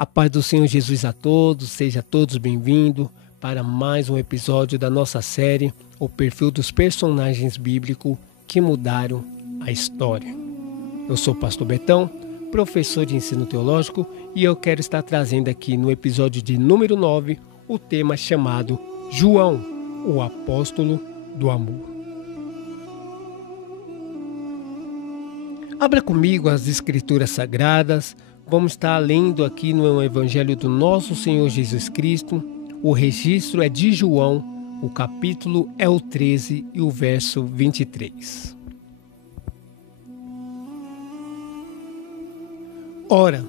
A paz do Senhor Jesus a todos, seja todos bem-vindos para mais um episódio da nossa série O Perfil dos Personagens Bíblicos que Mudaram a História. Eu sou o Pastor Betão, professor de ensino teológico, e eu quero estar trazendo aqui no episódio de número 9 o tema chamado João, o Apóstolo do Amor. Abra comigo as Escrituras Sagradas. Vamos estar lendo aqui no Evangelho do nosso Senhor Jesus Cristo. O registro é de João, o capítulo é o 13 e o verso 23. Ora,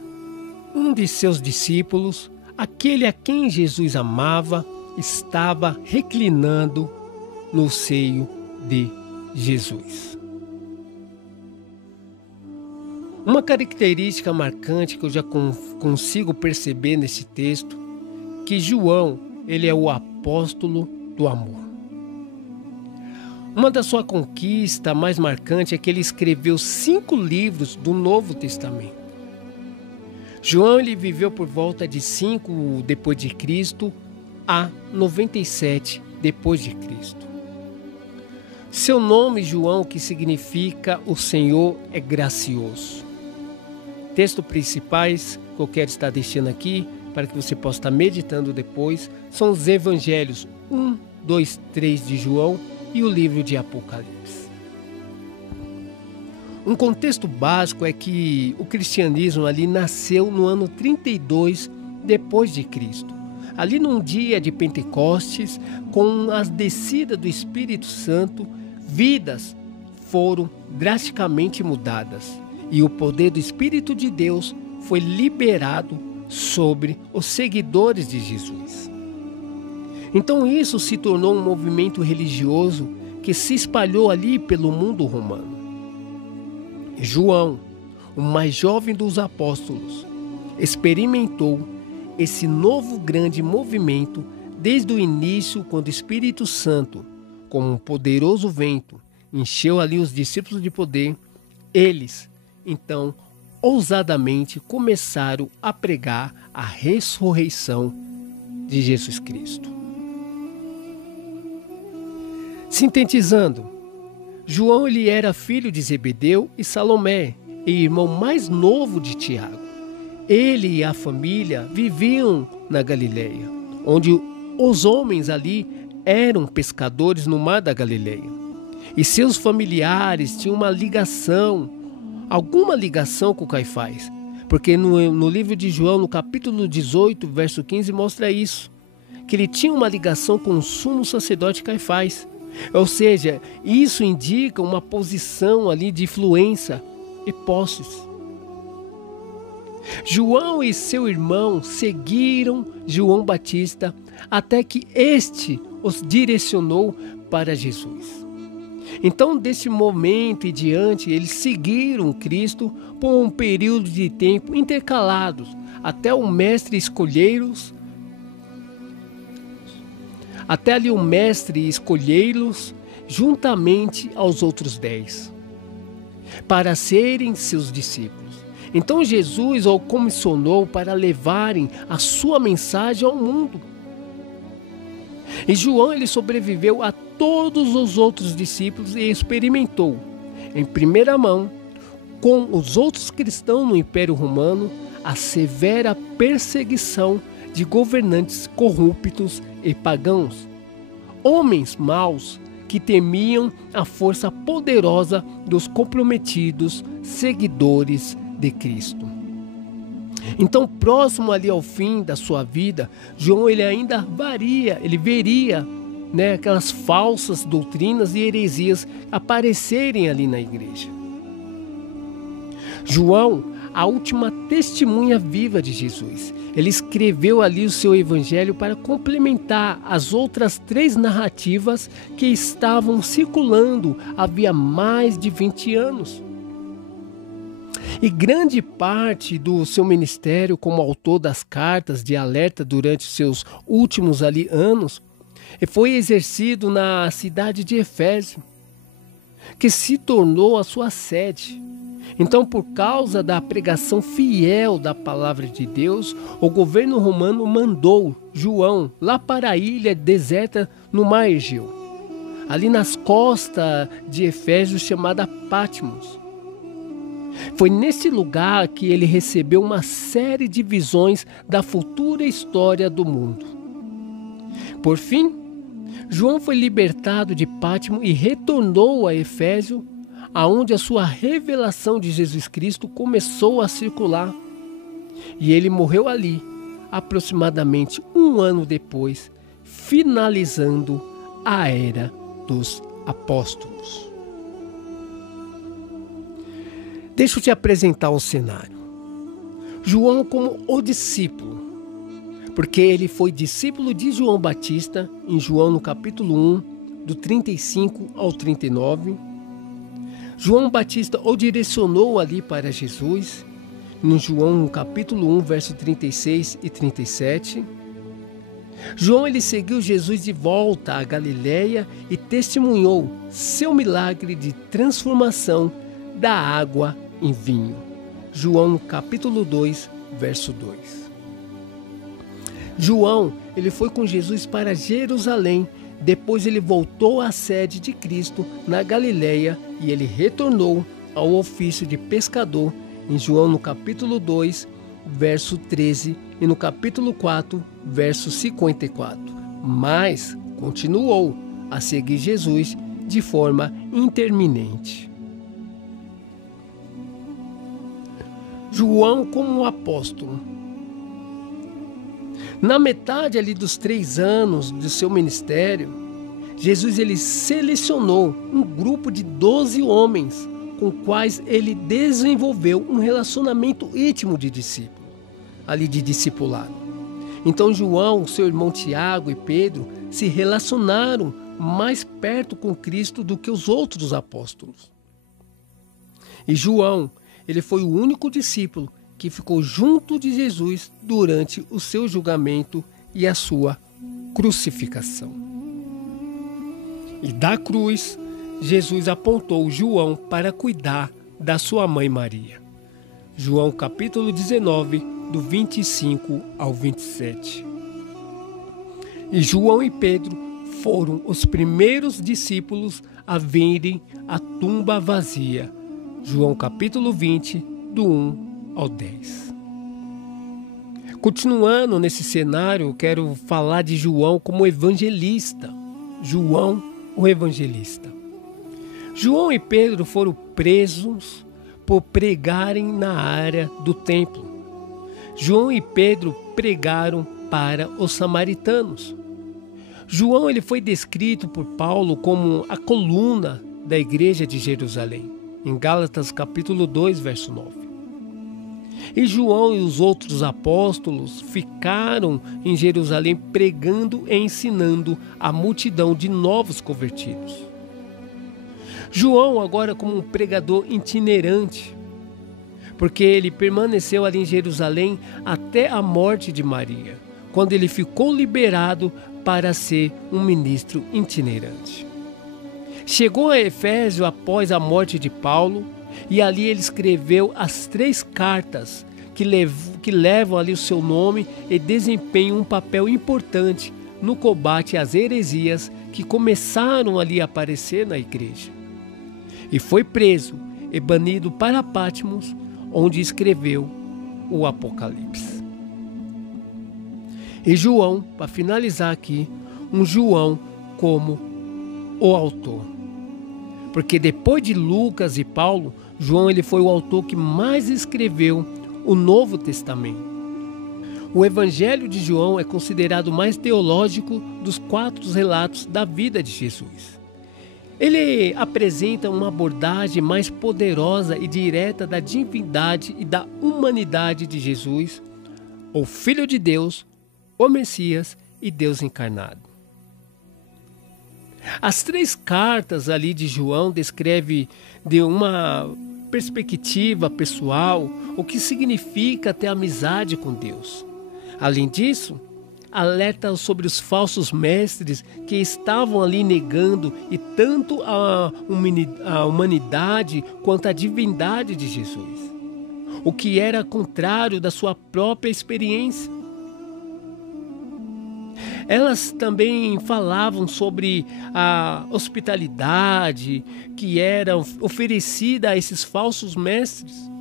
um de seus discípulos, aquele a quem Jesus amava, estava reclinando no seio de Jesus. Uma característica marcante que eu já consigo perceber nesse texto, que João, ele é o apóstolo do amor. Uma das suas conquistas mais marcantes é que ele escreveu 5 livros do Novo Testamento. João, ele viveu por volta de 5 depois de Cristo a 97 depois de Cristo. Seu nome, João, que significa o Senhor é gracioso. Textos principais que eu quero estar deixando aqui, para que você possa estar meditando depois, são os Evangelhos 1, 2, 3 de João e o livro de Apocalipse. Um contexto básico é que o cristianismo ali nasceu no ano 32 depois de Cristo. Ali num dia de Pentecostes, com a descida do Espírito Santo, vidas foram drasticamente mudadas. E o poder do Espírito de Deus foi liberado sobre os seguidores de Jesus. Então isso se tornou um movimento religioso que se espalhou ali pelo mundo romano. João, o mais jovem dos apóstolos, experimentou esse novo grande movimento desde o início, quando o Espírito Santo, como um poderoso vento, encheu ali os discípulos de poder. Eles então, ousadamente começaram a pregar a ressurreição de Jesus Cristo. Sintetizando, João ele era filho de Zebedeu e Salomé, e irmão mais novo de Tiago. Ele e a família viviam na Galileia, onde os homens ali eram pescadores no mar da Galileia. E seus familiares tinham alguma ligação com Caifás, porque no livro de João, no capítulo 18, verso 15, mostra isso, que ele tinha uma ligação com o sumo sacerdote Caifás, ou seja, isso indica uma posição ali de influência e posses. João e seu irmão seguiram João Batista até que este os direcionou para Jesus. Então, desse momento em diante, eles seguiram Cristo por um período de tempo intercalados, até o mestre escolhê-los, juntamente aos outros 10, para serem seus discípulos. Então, Jesus os comissionou para levarem a sua mensagem ao mundo. E João ele sobreviveu a todos os outros discípulos e experimentou, em primeira mão, com os outros cristãos no Império Romano, a severa perseguição de governantes corruptos e pagãos, homens maus que temiam a força poderosa dos comprometidos seguidores de Cristo. Então, próximo ali ao fim da sua vida, João ele ainda veria aquelas falsas doutrinas e heresias aparecerem ali na igreja. João, a última testemunha viva de Jesus, ele escreveu ali o seu evangelho para complementar as outras 3 narrativas que estavam circulando havia mais de 20 anos. E grande parte do seu ministério como autor das cartas de alerta durante seus últimos anos foi exercido na cidade de Éfeso, que se tornou a sua sede. Então, por causa da pregação fiel da palavra de Deus, o governo romano mandou João lá para a ilha deserta no mar Egeu, ali nas costas de Éfeso, chamada Patmos. Foi nesse lugar que ele recebeu uma série de visões da futura história do mundo. Por fim, João foi libertado de Patmos e retornou a Éfeso, aonde a sua revelação de Jesus Cristo começou a circular. E ele morreu ali, aproximadamente um ano depois, finalizando a era dos apóstolos. Deixa eu te apresentar um cenário. João como o discípulo, porque ele foi discípulo de João Batista, em João no capítulo 1, do 35 ao 39. João Batista o direcionou ali para Jesus, no João no capítulo 1, verso 36 e 37. João ele seguiu Jesus de volta à Galileia e testemunhou seu milagre de transformação da água em vinho. João no capítulo 2, verso 2. João ele foi com Jesus para Jerusalém, depois ele voltou à sede de Cristo na Galileia e ele retornou ao ofício de pescador em João no capítulo 2, verso 13 e no capítulo 4, verso 54. Mas continuou a seguir Jesus de forma interminente. João como apóstolo. Na metade ali dos 3 anos do seu ministério, Jesus ele selecionou um grupo de 12 homens com quais ele desenvolveu um relacionamento íntimo de discípulo, ali de discipulado. Então João, seu irmão Tiago e Pedro se relacionaram mais perto com Cristo do que os outros apóstolos. E João, ele foi o único discípulo que ficou junto de Jesus durante o seu julgamento e a sua crucificação. E da cruz, Jesus apontou João para cuidar da sua mãe Maria. João capítulo 19, do 25 ao 27. E João e Pedro foram os primeiros discípulos a verem a tumba vazia. João capítulo 20, do 1 ao 10. Continuando nesse cenário, eu quero falar de João como evangelista. João, o evangelista. João e Pedro foram presos por pregarem na área do templo. João e Pedro pregaram para os samaritanos. João ele foi descrito por Paulo como a coluna da igreja de Jerusalém, em Gálatas capítulo 2, verso 9. E João e os outros apóstolos ficaram em Jerusalém pregando e ensinando a multidão de novos convertidos. João agora como um pregador itinerante, porque ele permaneceu ali em Jerusalém até a morte de Maria, quando ele ficou liberado para ser um ministro itinerante. Chegou a Éfeso após a morte de Paulo, e ali ele escreveu as 3 cartas que levam ali o seu nome e desempenham um papel importante no combate às heresias que começaram ali a aparecer na igreja. E foi preso e banido para Patmos, onde escreveu o Apocalipse. E João, para finalizar aqui, um João como o autor. Porque depois de Lucas e Paulo, João ele foi o autor que mais escreveu o Novo Testamento. O Evangelho de João é considerado o mais teológico dos 4 relatos da vida de Jesus. Ele apresenta uma abordagem mais poderosa e direta da divindade e da humanidade de Jesus, o Filho de Deus, o Messias e Deus encarnado. As 3 cartas ali de João descrevem de uma perspectiva pessoal o que significa ter amizade com Deus. Além disso, alerta sobre os falsos mestres que estavam ali negando e tanto a humanidade quanto a divindade de Jesus, o que era contrário da sua própria experiência. Elas também falavam sobre a hospitalidade que era oferecida a esses falsos mestres.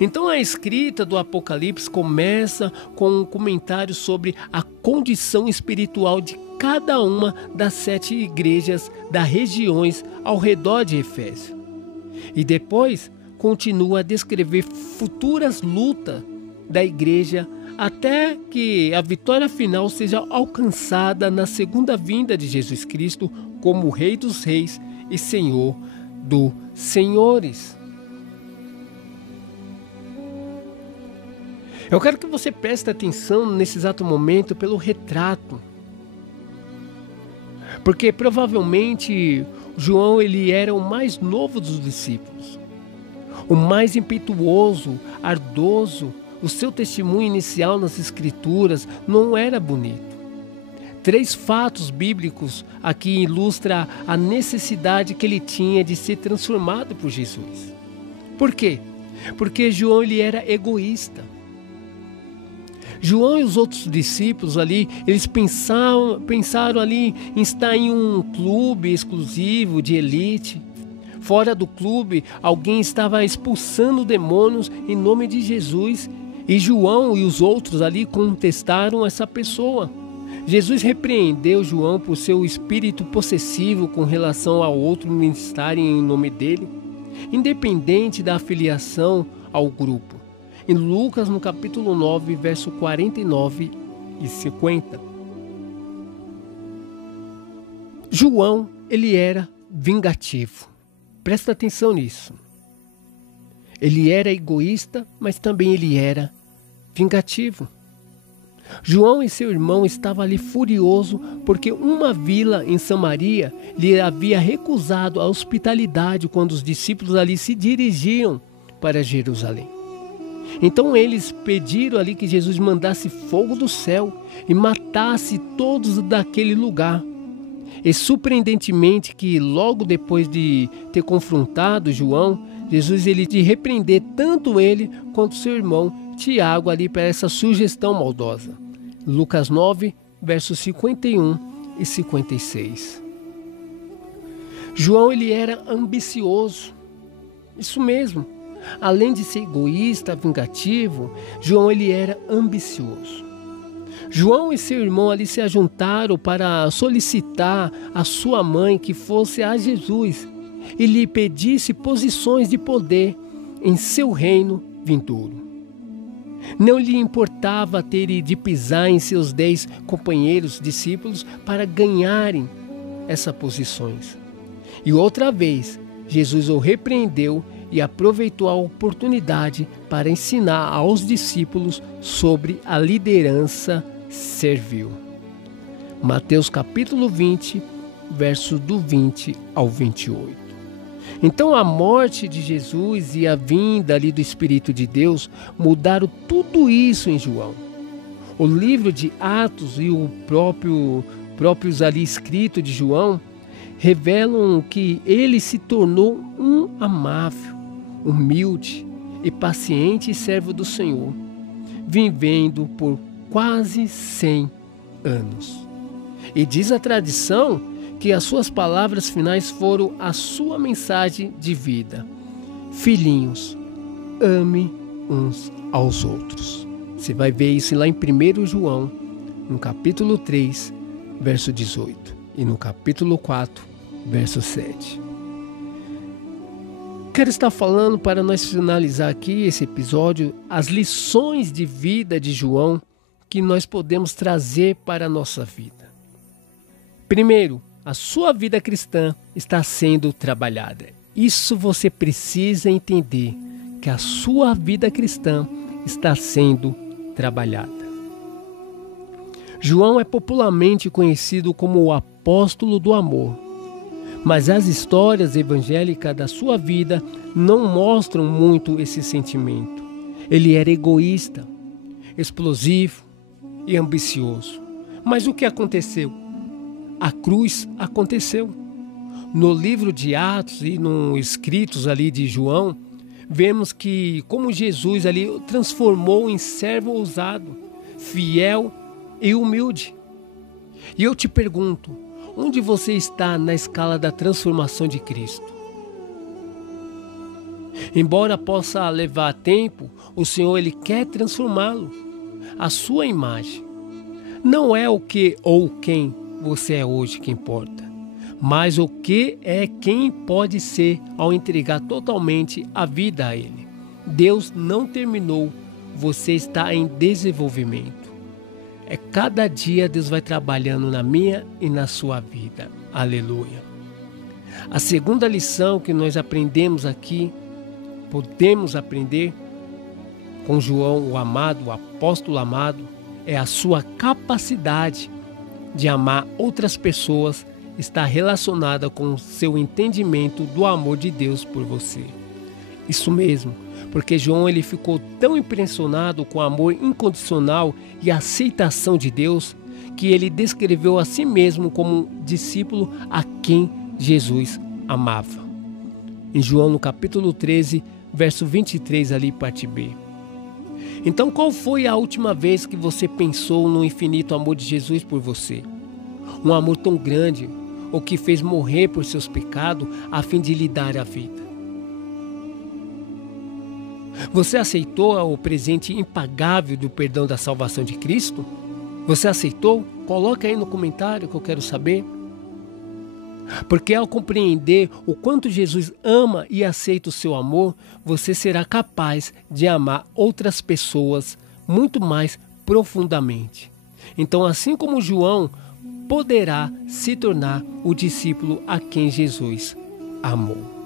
Então a escrita do Apocalipse começa com um comentário sobre a condição espiritual de cada uma das 7 igrejas das regiões ao redor de Efésio. E depois continua a descrever futuras lutas da igreja até que a vitória final seja alcançada na segunda vinda de Jesus Cristo como Rei dos Reis e Senhor dos Senhores. Eu quero que você preste atenção nesse exato momento pelo retrato. Porque provavelmente João ele era o mais novo dos discípulos. O mais impetuoso, ardoso. O seu testemunho inicial nas Escrituras não era bonito. 3 fatos bíblicos aqui ilustram a necessidade que ele tinha de ser transformado por Jesus. Por quê? Porque João ele era egoísta. João e os outros discípulos ali, eles pensaram ali em estar em um clube exclusivo de elite. Fora do clube, alguém estava expulsando demônios em nome de Jesus. E João e os outros ali contestaram essa pessoa. Jesus repreendeu João por seu espírito possessivo com relação ao outro ministrarem em nome dele, independente da afiliação ao grupo. Em Lucas, no capítulo 9, verso 49 e 50. João, ele era vingativo. Presta atenção nisso. Ele era egoísta, mas também ele era vingativo. João e seu irmão estavam ali furioso porque uma vila em Samaria lhe havia recusado a hospitalidade quando os discípulos ali se dirigiam para Jerusalém. Então eles pediram ali que Jesus mandasse fogo do céu e matasse todos daquele lugar. E surpreendentemente que logo depois de ter confrontado João, Jesus ele de repreender tanto ele quanto seu irmão Tiago ali para essa sugestão maldosa. Lucas 9, versos 51 e 56. João ele era ambicioso. Isso mesmo. Além de ser egoísta, vingativo, João ele era ambicioso. João e seu irmão ali se ajuntaram para solicitar a sua mãe que fosse a Jesus e lhe pedisse posições de poder em seu reino vindouro. Não lhe importava ter de pisar em seus 10 companheiros discípulos para ganharem essas posições. E outra vez, Jesus o repreendeu e aproveitou a oportunidade para ensinar aos discípulos sobre a liderança servil. Mateus capítulo 20, verso do 20 ao 28. Então a morte de Jesus e a vinda ali do Espírito de Deus mudaram tudo isso em João. O livro de Atos e o próprios ali escrito de João revelam que ele se tornou um amável, humilde e paciente servo do Senhor, vivendo por quase 100 anos. E diz a tradição que as suas palavras finais foram a sua mensagem de vida. Filhinhos, ame uns aos outros. Você vai ver isso lá em 1 João, no capítulo 3, verso 18, e no capítulo 4, verso 7. Quero estar falando, para nós finalizar aqui esse episódio, as lições de vida de João que nós podemos trazer para a nossa vida. Primeiro, a sua vida cristã está sendo trabalhada. Isso você precisa entender, que a sua vida cristã está sendo trabalhada. João é popularmente conhecido como o apóstolo do amor. Mas as histórias evangélicas da sua vida não mostram muito esse sentimento. Ele era egoísta, explosivo, e ambicioso. Mas o que aconteceu? A cruz aconteceu. No livro de Atos e nos escritos ali de João, vemos que como Jesus ali o transformou em servo ousado, fiel e humilde. E eu te pergunto, onde você está na escala da transformação de Cristo? Embora possa levar tempo, o Senhor ele quer transformá-lo, a sua imagem. Não é o que ou quem você é hoje que importa, mas o que é quem pode ser ao entregar totalmente a vida a Ele. Deus não terminou, você está em desenvolvimento. É cada dia Deus vai trabalhando na minha e na sua vida. Aleluia. A segunda lição que nós aprendemos aqui, podemos aprender com João, o amado, o apóstolo amado, é a sua capacidade de amar outras pessoas está relacionada com o seu entendimento do amor de Deus por você. Isso mesmo, porque João ele ficou tão impressionado com o amor incondicional e a aceitação de Deus, que ele descreveu a si mesmo como um discípulo a quem Jesus amava. Em João no capítulo 13, verso 23 ali, parte B. Então qual foi a última vez que você pensou no infinito amor de Jesus por você? Um amor tão grande, o que fez morrer por seus pecados a fim de lhe dar a vida. Você aceitou o presente impagável do perdão da salvação de Cristo? Você aceitou? Coloca aí no comentário que eu quero saber. Porque ao compreender o quanto Jesus ama e aceita o seu amor, você será capaz de amar outras pessoas muito mais profundamente. Então, assim como João poderá se tornar o discípulo a quem Jesus amou.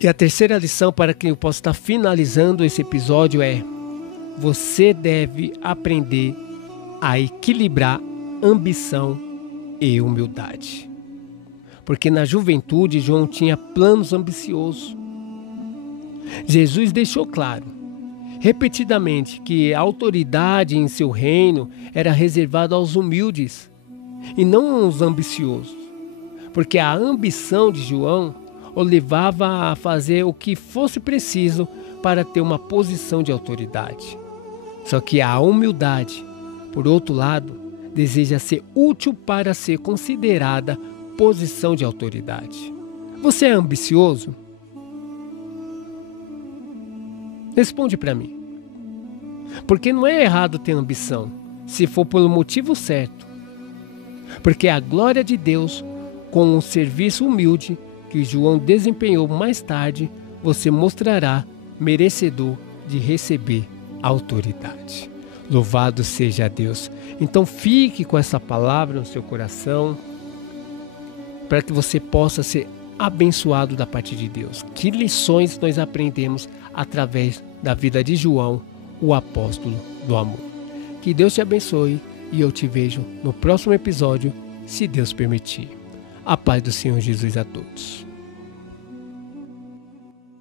E a terceira lição para que eu possa estar finalizando esse episódio é: você deve aprender a equilibrar ambição e humildade. Porque na juventude João tinha planos ambiciosos. Jesus deixou claro repetidamente que a autoridade em seu reino era reservada aos humildes e não aos ambiciosos, porque a ambição de João o levava a fazer o que fosse preciso para ter uma posição de autoridade. Só que a humildade, por outro lado, deseja ser útil para ser considerada posição de autoridade. Você é ambicioso? Responde para mim. Porque não é errado ter ambição, se for pelo motivo certo. Porque a glória de Deus, com um serviço humilde que João desempenhou mais tarde, você mostrará merecedor de receber autoridade. Louvado seja Deus. Então fique com essa palavra no seu coração, para que você possa ser abençoado da parte de Deus. Que lições nós aprendemos através da vida de João, o apóstolo do amor. Que Deus te abençoe e eu te vejo no próximo episódio, se Deus permitir. A paz do Senhor Jesus a todos.